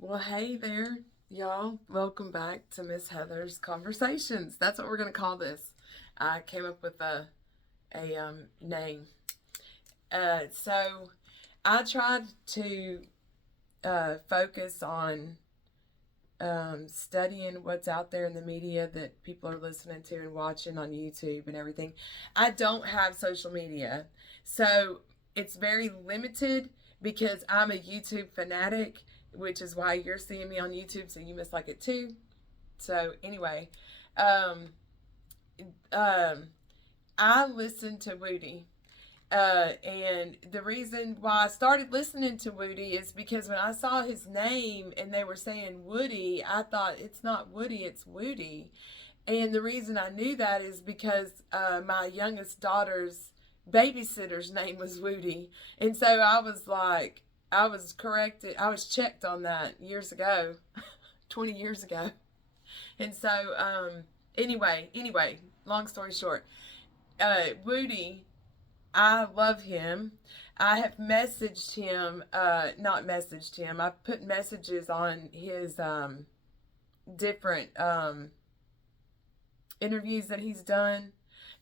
Well, hey there, y'all. Welcome back to Miss Heather's Conversations. That's what we're going to call this. I came up with a name. So I tried to focus on studying what's out there in the media that people are listening to and watching on YouTube and everything. I don't have social media, so it's very limited because I'm a YouTube fanatic, which is why you're seeing me on YouTube, so you must like it too. So anyway, um, um, I listen to Woody. And the reason why I started listening to Woody is because when I saw his name and they were saying Woody, I thought it's not Woody, it's Woody. And the reason I knew that is because my youngest daughter's babysitter's name was Woody. And so I was like, I was corrected, I was checked on that years ago, 20 years ago. And so, anyway, long story short, Woody, I love him. I have messaged him, not messaged him. I put messages on his different interviews that he's done.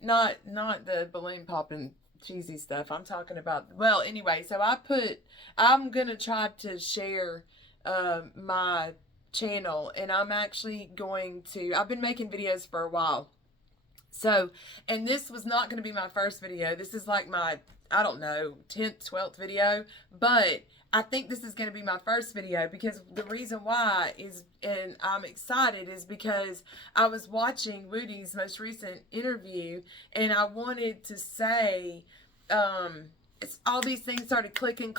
Not the balloon popping cheesy stuff. I'm talking about. Well, anyway, so I'm gonna try to share my channel, and I'm actually going to. I've been making videos for a while, so, and this was not going to be my first video. This is like my, I don't know, 10th, 12th video. But I think this is going to be my first video because the reason why is, and I'm excited, is because I was watching Woody's most recent interview and I wanted to say, it's all these things started clicking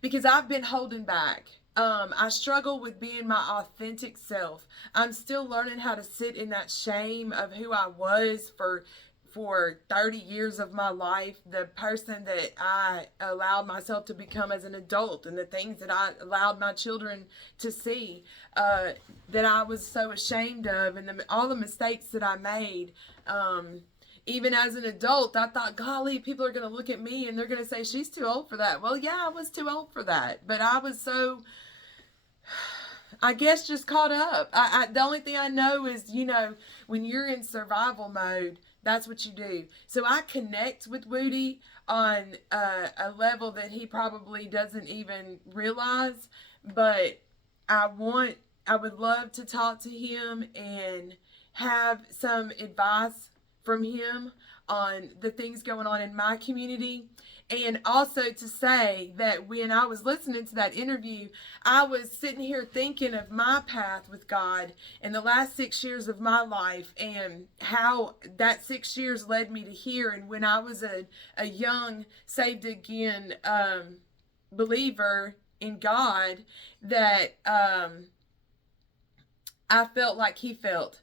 because I've been holding back. I struggle with being my authentic self. I'm still learning how to sit in that shame of who I was for 30 years of my life, the person that I allowed myself to become as an adult, and the things that I allowed my children to see, that I was so ashamed of, and all the mistakes that I made. Even as an adult, I thought, golly, people are going to look at me and they're going to say, she's too old for that. Well, yeah, I was too old for that. But I was so, I guess, just caught up. The only thing I know is, when you're in survival mode, that's what you do. So I connect with Woody on a level that he probably doesn't even realize. But I want, I would love to talk to him and have some advice from him on the things going on in my community. And also to say that when I was listening to that interview, I was sitting here thinking of my path with God in the last 6 years of my life and how that 6 years led me to here. And when I was a young, saved again believer in God, that I felt like he felt.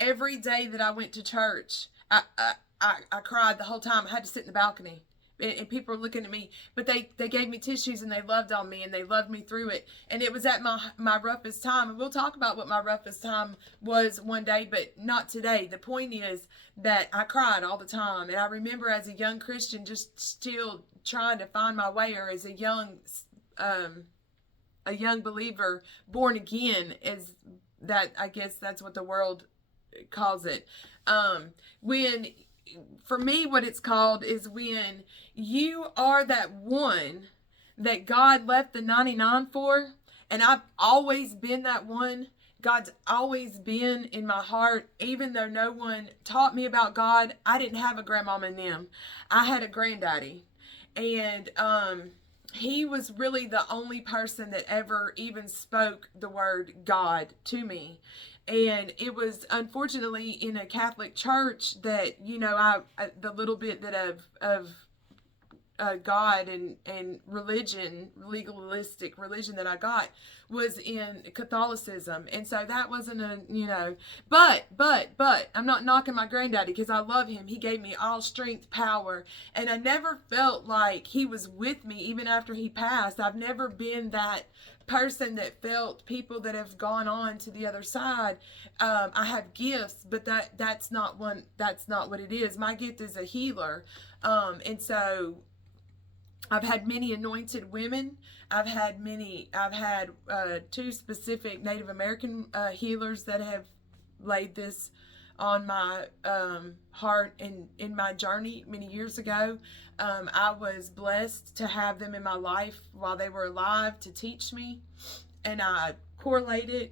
Every day that I went to church, I cried the whole time. I had to sit in the balcony, and people were looking at me, but they gave me tissues and they loved on me and they loved me through it. And it was at my roughest time, and we'll talk about what my roughest time was one day, but not today. The point is that I cried all the time, and I remember as a young Christian just still trying to find my way, or as um, a young believer, born again, is that, I guess that's what the world calls it. When, for me, what it's called is when you are that one that God left the 99 for. And I've always been that one. God's always been in my heart, even though no one taught me about God. I didn't have a grandmama and them. I had a granddaddy. And he was really the only person that ever even spoke the word God to me. And it was unfortunately in a Catholic church that, the little bit that of God and religion, legalistic religion that I got was in Catholicism. And so that wasn't but I'm not knocking my granddaddy because I love him. He gave me all strength, power, and I never felt like he was with me even after he passed. I've never been that person that felt people that have gone on to the other side. I have gifts, but that's not what it is. My gift is a healer. And so I've had many anointed women. I've had two specific Native American healers that have laid this on my heart in my journey many years ago. I was blessed to have them in my life while they were alive to teach me, and I correlated.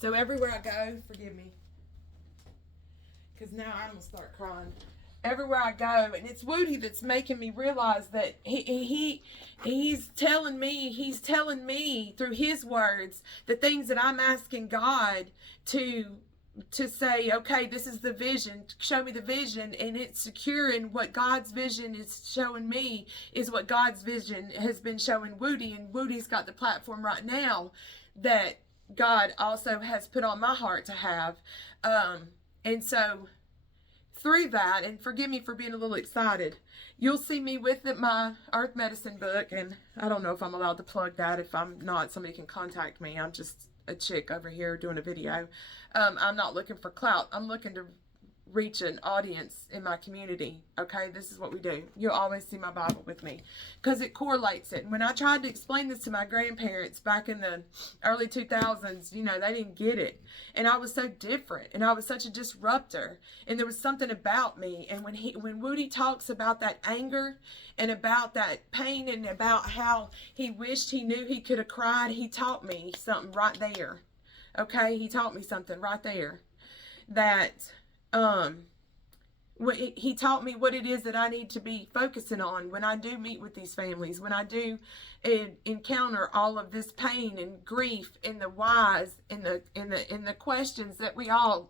So everywhere I go, forgive me, because now I'm gonna start crying. Everywhere I go, and it's Woody that's making me realize that he's telling me through his words the things that I'm asking God to say, okay, this is the vision, show me the vision, and it's secure in what God's vision is showing me is what God's vision has been showing Woody, and Woody's got the platform right now that God also has put on my heart to have, and so through that, and forgive me for being a little excited, you'll see me with my Earth Medicine book, and I don't know if I'm allowed to plug that. If I'm not, somebody can contact me. I'm just a chick over here doing a video. I'm not looking for clout. I'm looking to reach an audience in my community. Okay, this is what we do. You'll always see my Bible with me because it correlates it. And when I tried to explain this to my grandparents back in the early 2000s, you know, they didn't get it. And I was so different, and I was such a disruptor, and there was something about me. And when Woody talks about that anger and about that pain and about how he wished he knew he could have cried, he taught me something right there. Okay, he taught me something right there that he taught me what it is that I need to be focusing on when I do meet with these families, when I do encounter all of this pain and grief and the whys and the questions that we all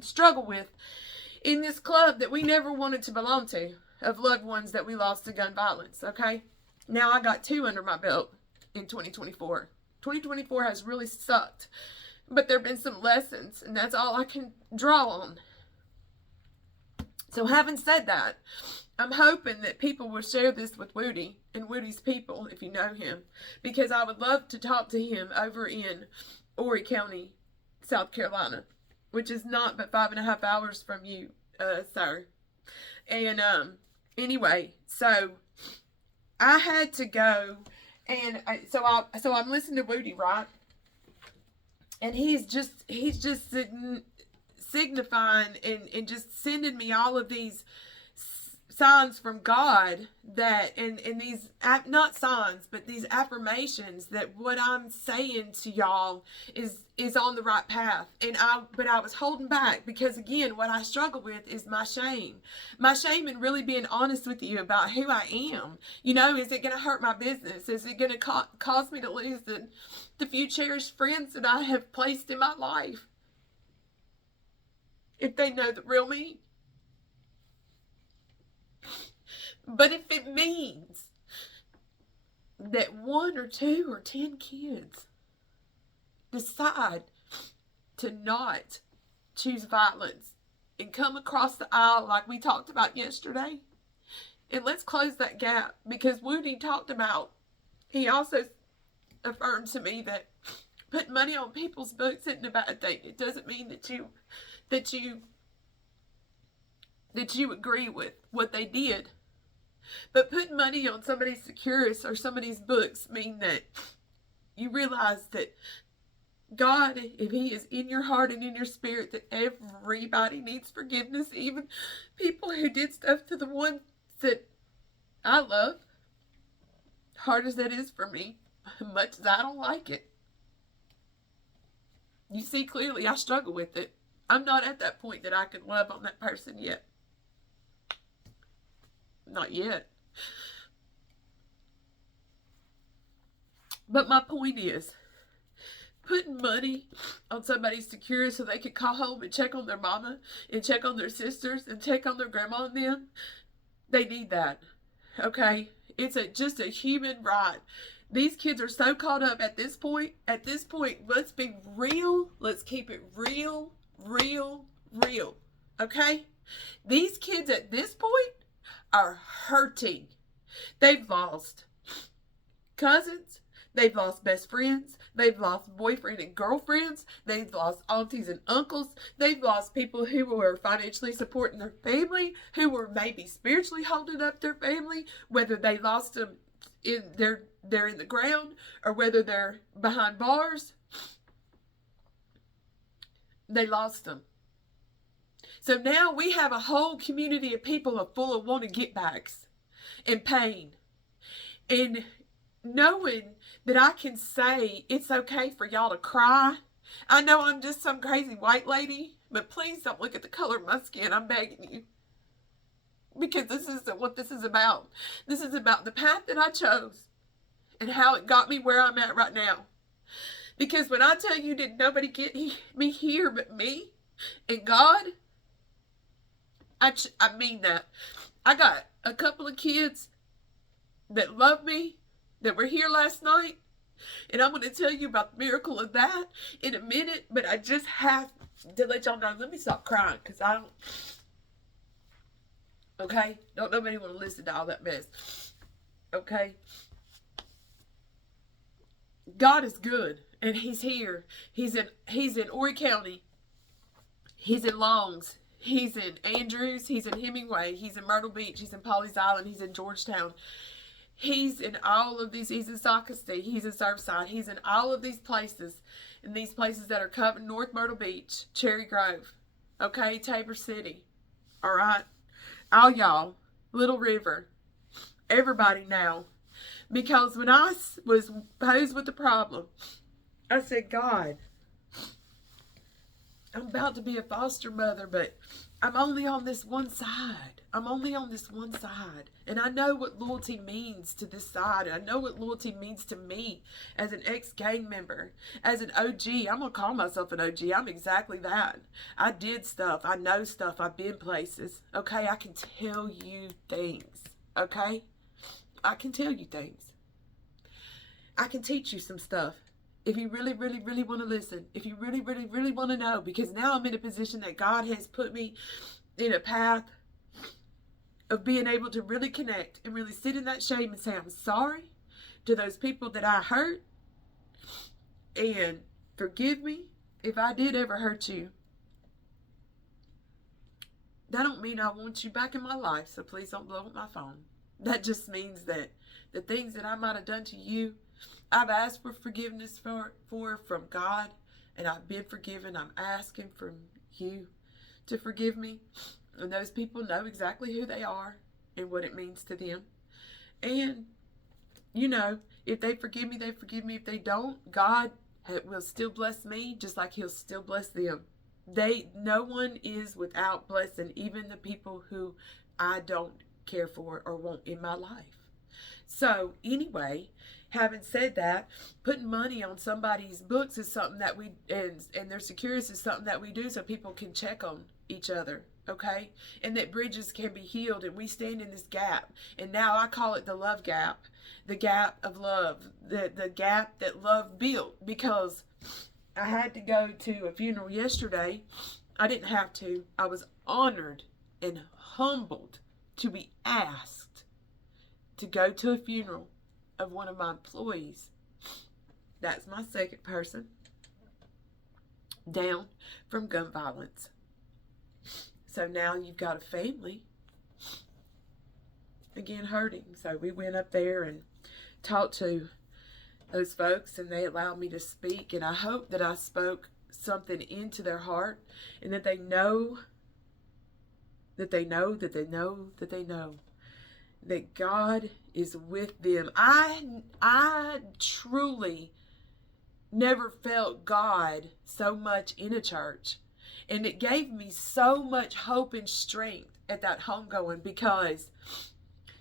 struggle with in this club that we never wanted to belong to, of loved ones that we lost to gun violence. Okay, now I got 2 under my belt in 2024. 2024 has really sucked, but there have been some lessons, and that's all I can draw on. So having said that, I'm hoping that people will share this with Woody and Woody's people, if you know him, because I would love to talk to him over in Horry County, South Carolina, which is not but 5.5 hours from you, sir. And anyway, so I had to go, and so I'm listening to Woody, right? And he's just signifying and just sending me all of these signs from God that, and these, not signs, but these affirmations that what I'm saying to y'all is on the right path. But I was holding back because, again, what I struggle with is my shame and really being honest with you about who I am. You know, is it going to hurt my business? Is it going to cause me to lose the few cherished friends that I have placed in my life? If they know the real me. But if it means that 1 or 2 or 10 kids decide to not choose violence and come across the aisle like we talked about yesterday, and let's close that gap, because Woody talked about, he also affirmed to me that putting money on people's books isn't a bad thing. It doesn't mean that you agree with what they did. But putting money on somebody's Securus or somebody's books mean that you realize that God, if he is in your heart and in your spirit, that everybody needs forgiveness, even people who did stuff to the ones that I love. Hard as that is for me, much as I don't like it. You see clearly I struggle with it. I'm not at that point that I can love on that person yet. Not yet. But my point is, putting money on somebody's Securus so they can call home and check on their mama and check on their sisters and check on their grandma and them, they need that. Okay? It's just a human right. These kids are so caught up at this point. At this point, let's be real. Let's keep it real. Okay? These kids at this point are hurting. They've lost cousins. They've lost best friends. They've lost boyfriend and girlfriends. They've lost aunties and uncles. They've lost people who were financially supporting their family, who were maybe spiritually holding up their family, whether they lost them in they're in the ground or whether they're behind bars. They lost them. So now we have a whole community of people full of wanting get backs and pain. And knowing that I can say it's okay for y'all to cry. I know I'm just some crazy white lady, but please don't look at the color of my skin. I'm begging you. Because this isn't what this is about. This is about the path that I chose and how it got me where I'm at right now. Because when I tell you that nobody get me here but me and God, I mean that. I got a couple of kids that love me, that were here last night, and I'm going to tell you about the miracle of that in a minute, but I just have to let y'all know. Let me stop crying, because I don't, okay? Don't nobody want to listen to all that mess, okay? God is good, and He's here. He's in Horry County. He's in Longs. He's in Andrews. He's in Hemingway. He's in Myrtle Beach. He's in Pawleys Island. He's in Georgetown. He's in all of these. He's in Socastee. He's in Surfside. He's in all of these places. And these places that are covered. North Myrtle Beach. Cherry Grove. Okay. Tabor City. Alright. All y'all. Little River. Everybody now. Because when I was posed with the problem, I said, God, I'm about to be a foster mother, but I'm only on this one side. I'm only on this one side. And I know what loyalty means to this side. And I know what loyalty means to me as an ex-gang member, as an OG. I'm going to call myself an OG. I'm exactly that. I did stuff. I know stuff. I've been places. Okay? I can tell you things. Okay? I can tell you things. I can teach you some stuff. If you really, really, really want to listen, if you really, really, really want to know, because now I'm in a position that God has put me in a path of being able to really connect and really sit in that shame and say, I'm sorry to those people that I hurt, and forgive me if I did ever hurt you. That don't mean I want you back in my life, so please don't blow up my phone. That just means that the things that I might have done to you, I've asked for forgiveness for from God, and I've been forgiven. I'm asking from you to forgive me. And those people know exactly who they are and what it means to them. And, you know, if they forgive me, they forgive me. If they don't, God will still bless me just like He'll still bless them. No one is without blessing, even the people who I don't care for or want in my life. So, anyway, having said that, putting money on somebody's books is something that we, and their securities is something that we do so people can check on each other, okay? And that bridges can be healed, and we stand in this gap. And now I call it the love gap, the gap of love, the gap that love built, because I had to go to a funeral yesterday. I didn't have to. I was honored and humbled to be asked to go to a funeral of one of my employees. That's my second person down from gun violence. So now you've got a family again hurting. So we went up there and talked to those folks, and they allowed me to speak, and I hope that I spoke something into their heart, and that they know that they know that they know that they know that God is with them. I truly never felt God so much in a church. And it gave me so much hope and strength at that homegoing, because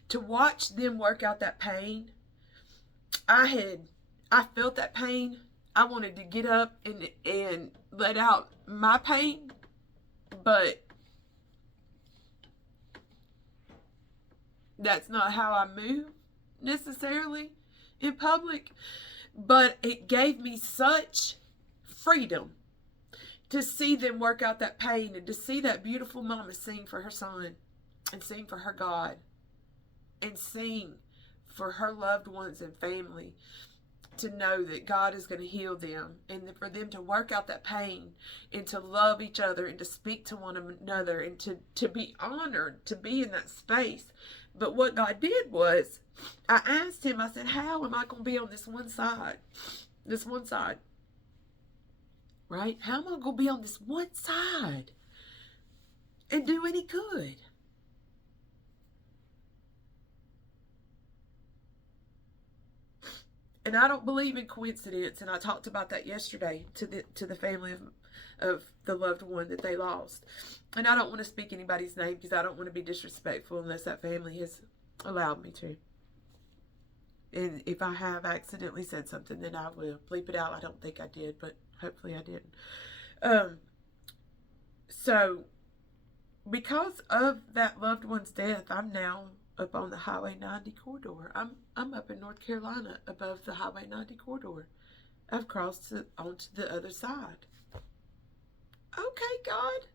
to watch them work out that pain, I felt that pain. I wanted to get up and let out my pain, but that's not how I move necessarily in public. But it gave me such freedom to see them work out that pain, and to see that beautiful mama sing for her son, and sing for her God, and sing for her loved ones and family. to know that God is going to heal them, and for them to work out that pain and to love each other and to speak to one another and to be honored to be in that space. But what God did was, I asked him, I said, how am I going to be on this one side? This one side. Right? How am I going to be on this one side and do any good? And I don't believe in coincidence, and I talked about that yesterday to the family of the loved one that they lost. And I don't want to speak anybody's name because I don't want to be disrespectful unless that family has allowed me to. And if I have accidentally said something, then I will bleep it out. I don't think I did, but hopefully I didn't. So because of that loved one's death, I'm now up on the Highway 90 corridor. I'm up in North Carolina above the Highway 90 corridor. I've crossed onto the other side. Okay, God.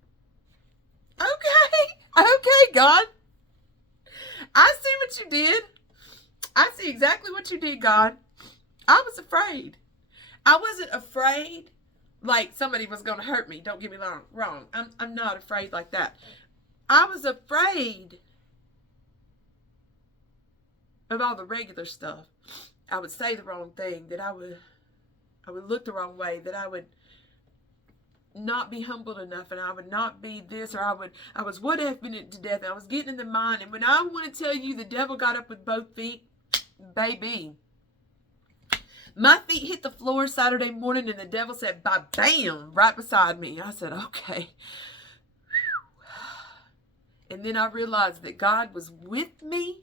Okay, God. I see what you did. I see exactly what you did, God. I was afraid. I wasn't afraid like somebody was going to hurt me. Don't get me wrong. I'm not afraid like that. I was afraid of all the regular stuff. I would say the wrong thing, that I would look the wrong way, that I would not be humbled enough, and I would not be this, or I was what effing it to death. I was getting in the mind, and when I want to tell you the devil got up with both feet, baby, my feet hit the floor Saturday morning, and the devil said, bam, right beside me. I said, okay. And then I realized that God was with me.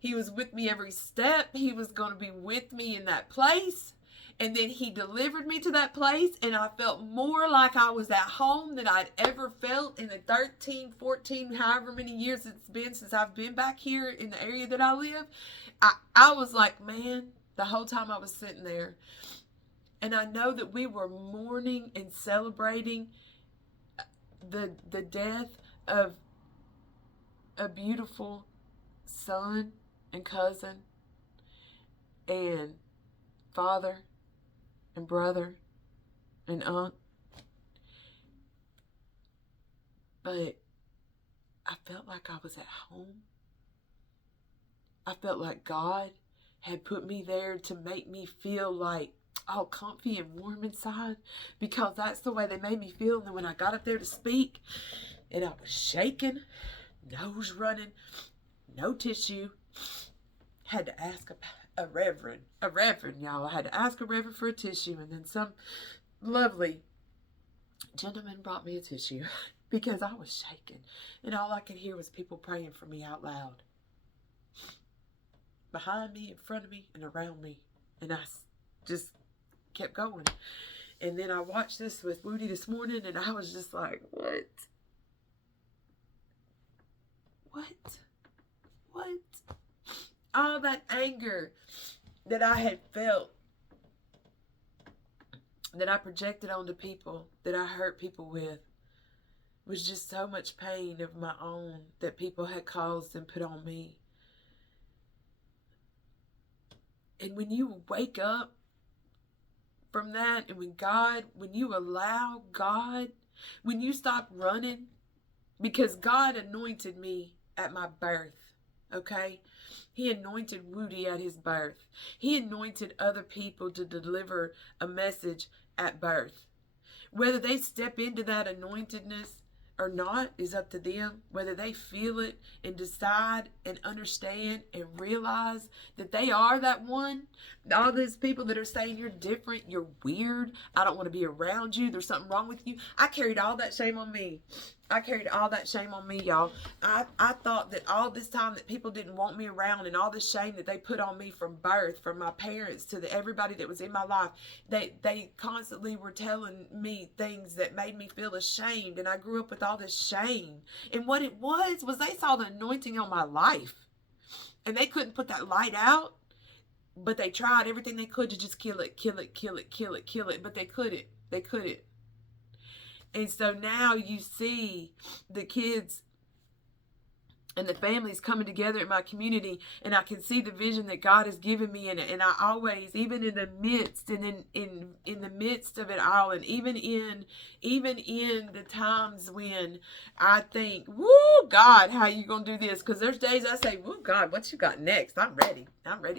He was with me every step. He was going to be with me in that place. And then he delivered me to that place, and I felt more like I was at home than I'd ever felt in the 13, 14, however many years it's been since I've been back here in the area that I live. I was like, man, the whole time I was sitting there. And I know that we were mourning and celebrating the death of a beautiful son and cousin and father and brother and aunt. But I felt like I was at home. I felt like God had put me there to make me feel like all comfy and warm inside, because that's the way they made me feel. And then when I got up there to speak, and I was shaking, nose running, no tissue, had to ask a reverend, y'all. I had to ask a reverend for a tissue, and then some lovely gentleman brought me a tissue because I was shaking, and all I could hear was people praying for me out loud, behind me, in front of me, and around me. And I just kept going. And then I watched this with Woody this morning, and I was just like, what? All that anger that I had felt, that I projected onto people, that I hurt people with, was just so much pain of my own that people had caused and put on me. And when you wake up from that, and when you allow God, when you stop running, because God anointed me at my birth, okay? He anointed Woody at his birth. He anointed other people to deliver a message at birth. Whether they step into that anointedness or not is up to them. Whether they feel it and decide and understand and realize that they are that one. All these people that are saying you're different, you're weird, I don't want to be around you, there's something wrong with you. I carried all that shame on me. Y'all. I thought that all this time that people didn't want me around, and all this shame that they put on me from birth, from my parents to everybody that was in my life, they constantly were telling me things that made me feel ashamed, and I grew up with all this shame. And what it was they saw the anointing on my life, and they couldn't put that light out, but they tried everything they could to just kill it, but they couldn't. And so now you see the kids and the families coming together in my community, and I can see the vision that God has given me, and I always, even in the midst, and in the midst of it all, and even in the times when I think, woo, God, how you gonna do this? Because there's days I say, woo, God, what you got next? I'm ready,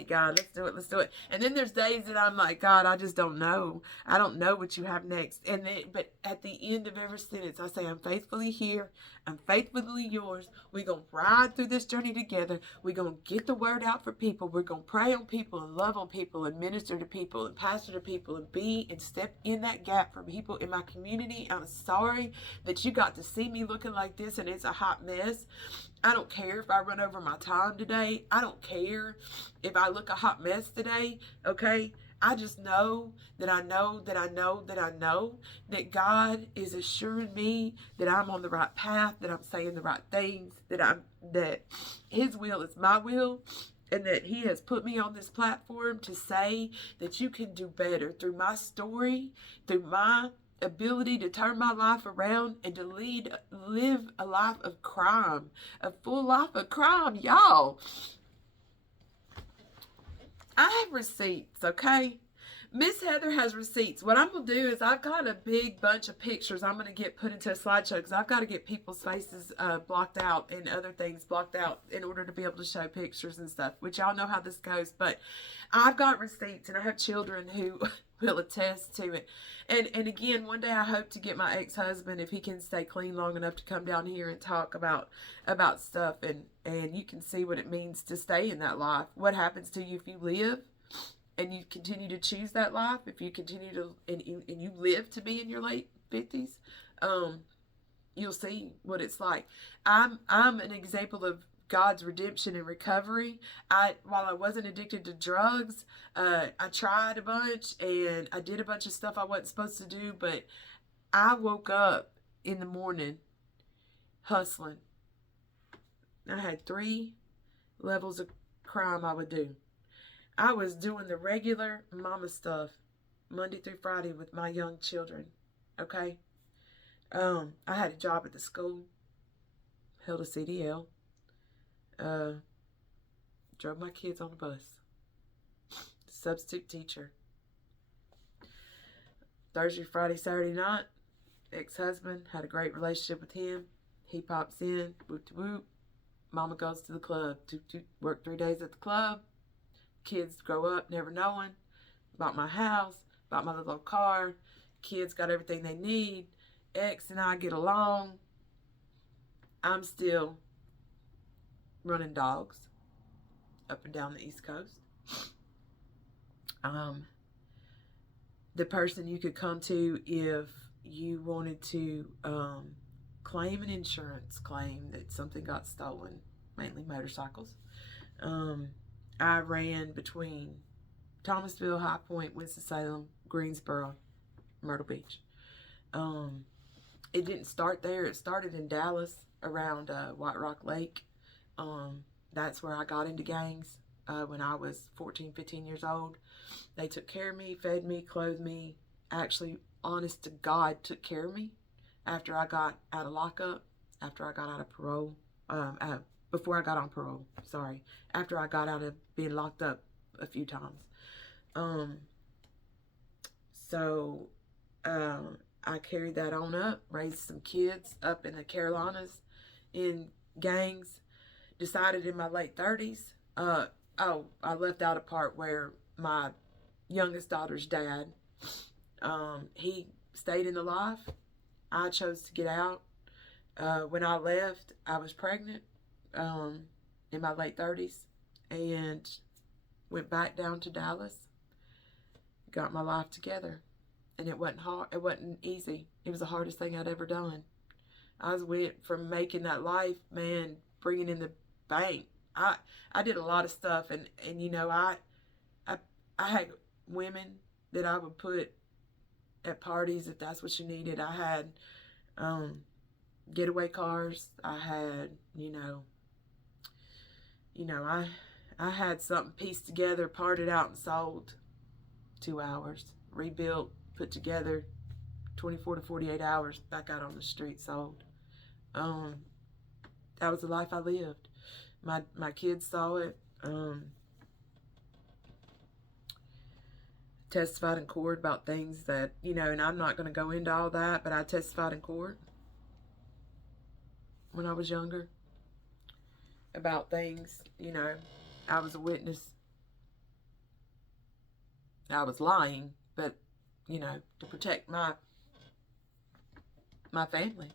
God, let's do it. And then there's days that I'm like, God, I just don't know. I don't know what you have next. And then, but at the end of every sentence, I say, I'm faithfully here, I'm faithfully yours. We're going to ride through this journey together. We're going to get the word out for people. We're going to pray on people and love on people and minister to people and pastor to people and be and step in that gap for people in my community. I'm sorry that you got to see me looking like this and it's a hot mess. I don't care if I run over my time today. I don't care if I look a hot mess today, okay? I just know that I know that I know that I know that God is assuring me that I'm on the right path, that I'm saying the right things, that His will is my will, and that He has put me on this platform to say that you can do better through my story, through my ability to turn my life around and to live a life of crime, a full life of crime, y'all. I have receipts, okay? Miss Heather has receipts. What I'm going to do is I've got a big bunch of pictures I'm going to get put into a slideshow because I've got to get people's faces blocked out and other things blocked out in order to be able to show pictures and stuff, which y'all know how this goes. But I've got receipts and I have children who will attest to it. And again, one day I hope to get my ex-husband, if he can stay clean long enough, to come down here and talk about stuff, and you can see what it means to stay in that life. What happens to you if you live and you continue to choose that life, if you continue to and you live to be in your late 50s, you'll see what it's like. I'm an example of God's redemption and recovery. While I wasn't addicted to drugs, I tried a bunch and I did a bunch of stuff I wasn't supposed to do, but I woke up in the morning hustling. I had 3 levels of crime I would do. I was doing the regular mama stuff Monday through Friday with my young children, okay? I had a job at the school, held a CDL, drove my kids on the bus, substitute teacher. Thursday, Friday, Saturday night, ex-husband, had a great relationship with him. He pops in, whoop to whoop. Mama goes to the club, work 3 days at the club. Kids grow up never knowing. Bought my house, bought my little car. Kids got everything they need. Ex and I get along. I'm still running dogs up and down the East Coast. The person you could come to if you wanted to claim an insurance claim that something got stolen, mainly motorcycles. I ran between Thomasville, High Point, Winston-Salem, Greensboro, Myrtle Beach. It didn't start there. It started in Dallas around White Rock Lake. That's where I got into gangs when I was 14, 15 years old. They took care of me, fed me, clothed me. Actually, honest to God, took care of me after I got out of lockup, after I got out of parole, before I got on parole, sorry, after I got out of being locked up a few times. I carried that on up, raised some kids up in the Carolinas in gangs. Decided in my late 30s, I left out a part where my youngest daughter's dad, he stayed in the life. I chose to get out. When I left, I was pregnant in my late 30s and went back down to Dallas, got my life together. And it wasn't hard. It wasn't easy. It was the hardest thing I'd ever done. I went from making that life, man, bringing in the bank. I did a lot of stuff, and you know, I had women that I would put at parties if that's what you needed. I had getaway cars. I had, I had something pieced together, parted out and sold. 2 hours, rebuilt, put together, 24 to 48 hours, back out on the street, sold. That was the life I lived. My kids saw it. Testified in court about things that, and I'm not going to go into all that, but I testified in court when I was younger about things, I was a witness. I was lying, but, to protect my family,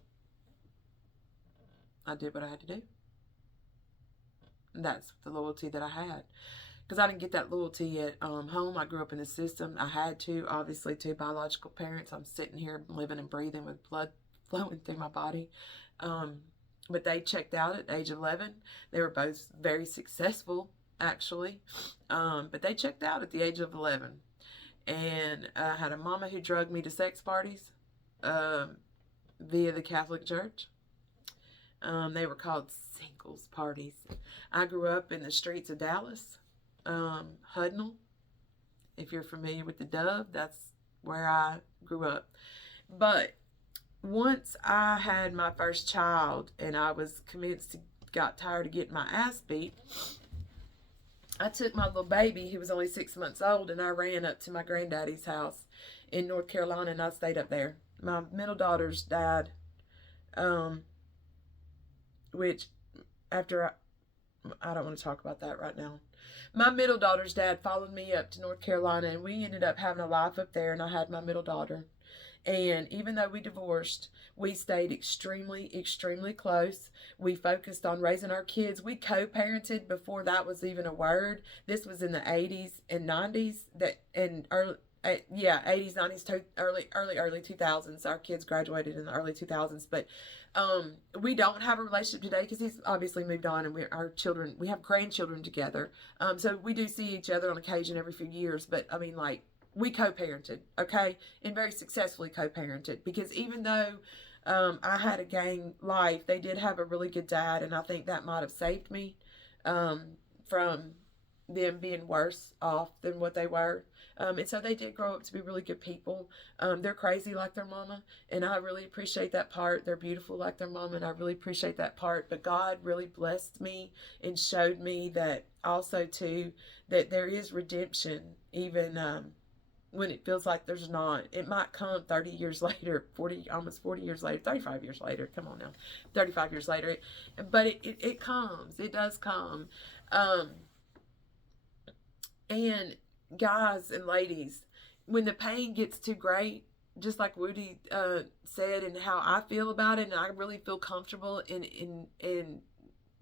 I did what I had to do. And that's the loyalty that I had. Because I didn't get that loyalty at home. I grew up in the system. I had to, obviously, two biological parents. I'm sitting here living and breathing with blood flowing through my body. But they checked out at age 11. They were both very successful, actually. But they checked out at the age of 11. And I had a mama who drugged me to sex parties via the Catholic Church. They were called singles parties. I grew up in the streets of Dallas. Hudnall. If you're familiar with the Dove, that's where I grew up. But once I had my first child and I was got tired of getting my ass beat, I took my little baby, who was only 6 months old, and I ran up to my granddaddy's house in North Carolina, and I stayed up there. My middle daughter's died, which after I don't want to talk about that right now. My middle daughter's dad followed me up to North Carolina, and we ended up having a life up there, and I had my middle daughter. And even though we divorced, we stayed extremely, extremely close. We focused on raising our kids. We co-parented before that was even a word. This was in the 80s and 90s, 80s, 90s, early 2000s. Our kids graduated in the early 2000s, but we don't have a relationship today because he's obviously moved on, and we have grandchildren together. So we do see each other on occasion every few years, but I mean, like, we co-parented, okay, and very successfully co-parented, because even though I had a gang life, they did have a really good dad, and I think that might have saved me from them being worse off than what they were. And so they did grow up to be really good people. They're crazy like their mama, and I really appreciate that part. They're beautiful like their mama, and I really appreciate that part. But God really blessed me and showed me that also, too, that there is redemption, even when it feels like there's not. It might come 30 years later, almost 40 years later, 35 years later. Come on now, 35 years later. But it comes. It does come. And guys and ladies, when the pain gets too great, just like Woody said, and how I feel about it, and I really feel comfortable in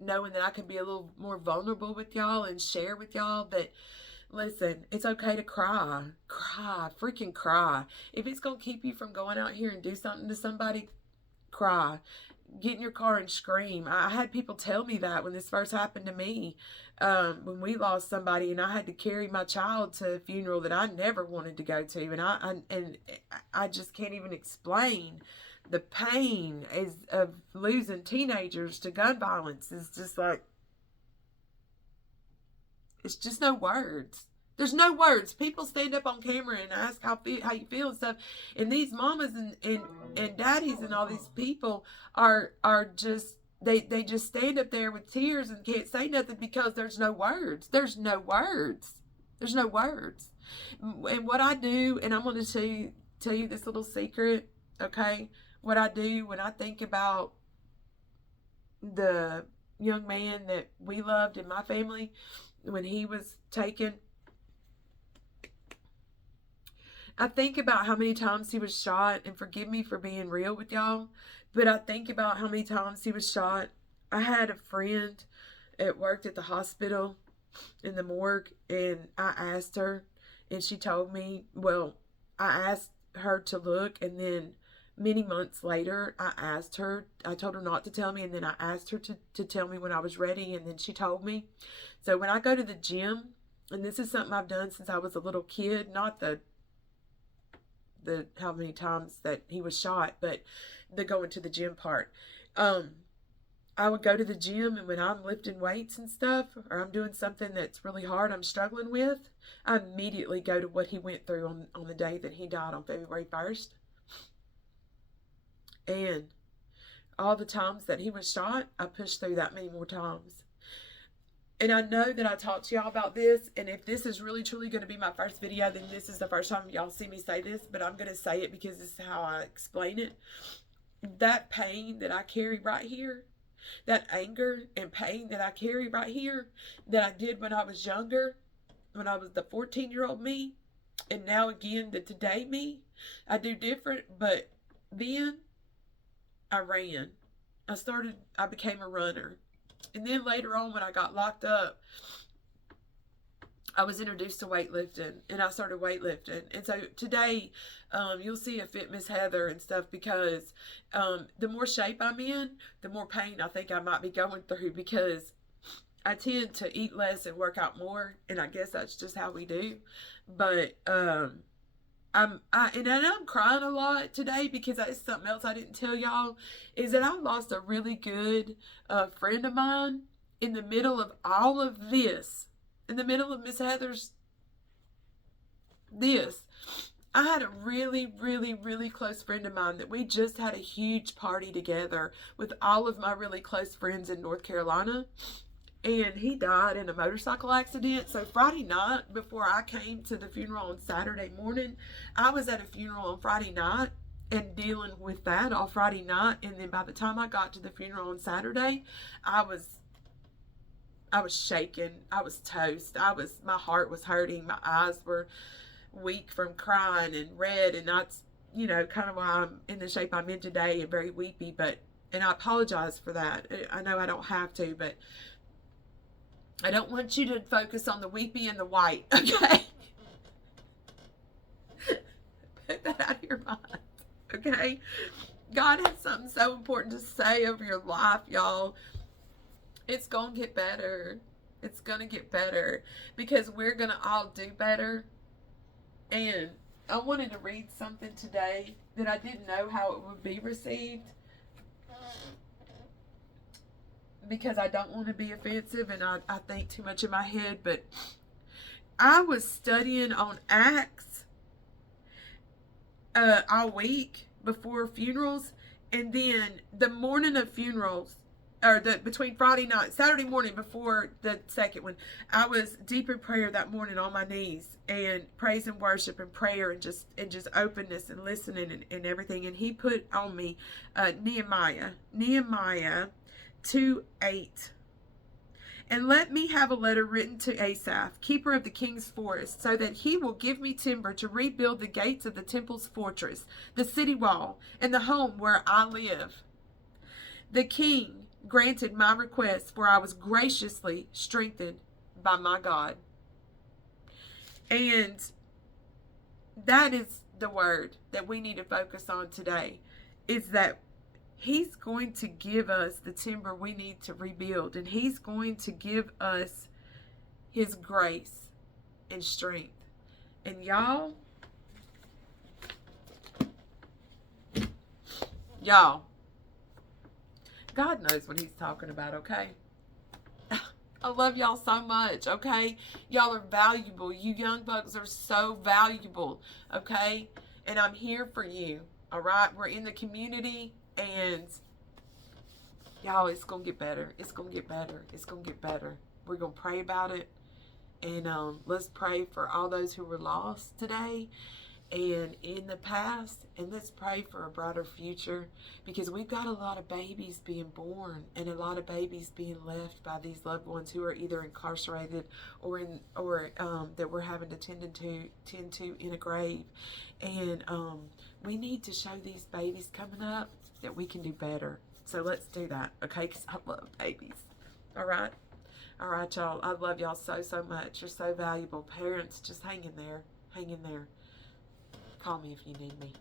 knowing that I can be a little more vulnerable with y'all and share with y'all that, listen, it's okay to cry. Freaking cry. If it's going to keep you from going out here and do something to somebody, cry. Get in your car and scream. I had people tell me that when this first happened to me, when we lost somebody, and I had to carry my child to a funeral that I never wanted to go to, and I just can't even explain the pain of losing teenagers to gun violence. Is just like, it's just no words. There's no words. People stand up on camera and ask how you feel and stuff. And these mamas and daddies and all these people are just, they just stand up there with tears and can't say nothing because there's no words. There's no words. There's no words. And what I do, and I'm going to tell you this little secret, okay? What I do when I think about the young man that we loved in my family, when he was taken, I think about how many times he was shot, and forgive me for being real with y'all, but I think about how many times he was shot. I had a friend that worked at the hospital in the morgue, and I asked her, and she told me, well, I asked her to look, and then many months later, I told her not to tell me, and then I asked her to tell me when I was ready, and then she told me. So when I go to the gym, and this is something I've done since I was a little kid, not the how many times that he was shot, but the going to the gym part. I would go to the gym, and when I'm lifting weights and stuff, or I'm doing something that's really hard, I'm struggling with, I immediately go to what he went through on the day that he died on February 1st. And all the times that he was shot, I pushed through that many more times. And I know that I talked to y'all about this, and if this is really truly going to be my first video, then this is the first time y'all see me say this, but I'm going to say it because this is how I explain it. That pain that I carry right here, that anger and pain that I carry right here, that I did when I was younger, when I was the 14-year-old me, and now again, the today me, I do different, but then I ran. I became a runner. And then later on, when I got locked up, I was introduced to weightlifting, and I started weightlifting. And so today, you'll see a Fit Miss Heather and stuff, because the more shape I'm in, the more pain I think I might be going through, because I tend to eat less and work out more, and I guess that's just how we do. But I'm crying a lot today because that's something else I didn't tell y'all, is that I lost a really good friend of mine in the middle of all of this, in the middle of Miss Heather's this. I had a really, really, really close friend of mine that we just had a huge party together with all of my really close friends in North Carolina. And he died in a motorcycle accident. So Friday night, before I came to the funeral on Saturday morning, I was at a funeral on Friday night and dealing with that all Friday night. And then by the time I got to the funeral on Saturday, I was shaking. I was toast. My heart was hurting. My eyes were weak from crying and red. And that's, kind of why I'm in the shape I'm in today and very weepy. And I apologize for that. I know I don't have to, but I don't want you to focus on the weepy and the white, okay? Put that out of your mind, okay? God has something so important to say over your life, y'all. It's going to get better. It's going to get better, because we're going to all do better. And I wanted to read something today that I didn't know how it would be received, because I don't want to be offensive and I think too much in my head. But I was studying on Acts all week before funerals, and then the morning of funerals, or between Saturday morning before the second one, I was deep in prayer that morning on my knees, and praise and worship and prayer and just openness and listening and everything. And he put on me Nehemiah 2:8. And let me have a letter written to Asaph, keeper of the king's forest, so that he will give me timber to rebuild the gates of the temple's fortress, the city wall, and the home where I live. The king granted my request, for I was graciously strengthened by my God. And that is the word that we need to focus on today, is that He's going to give us the timber we need to rebuild, and He's going to give us His grace and strength. And y'all, God knows what He's talking about, okay? I love y'all so much, okay? Y'all are valuable. You young bucks are so valuable, okay? And I'm here for you, all right? We're in the community. And y'all, it's going to get better. It's going to get better. It's going to get better. We're going to pray about it. And let's pray for all those who were lost today and in the past. And let's pray for a brighter future, because we've got a lot of babies being born and a lot of babies being left by these loved ones who are either incarcerated or that we're having to tend to in a grave. And we need to show these babies coming up that we can do better. So let's do that, okay? Because I love babies. All right, y'all. I love y'all so much. You're so valuable. Parents, just hang in there. Call me if you need me.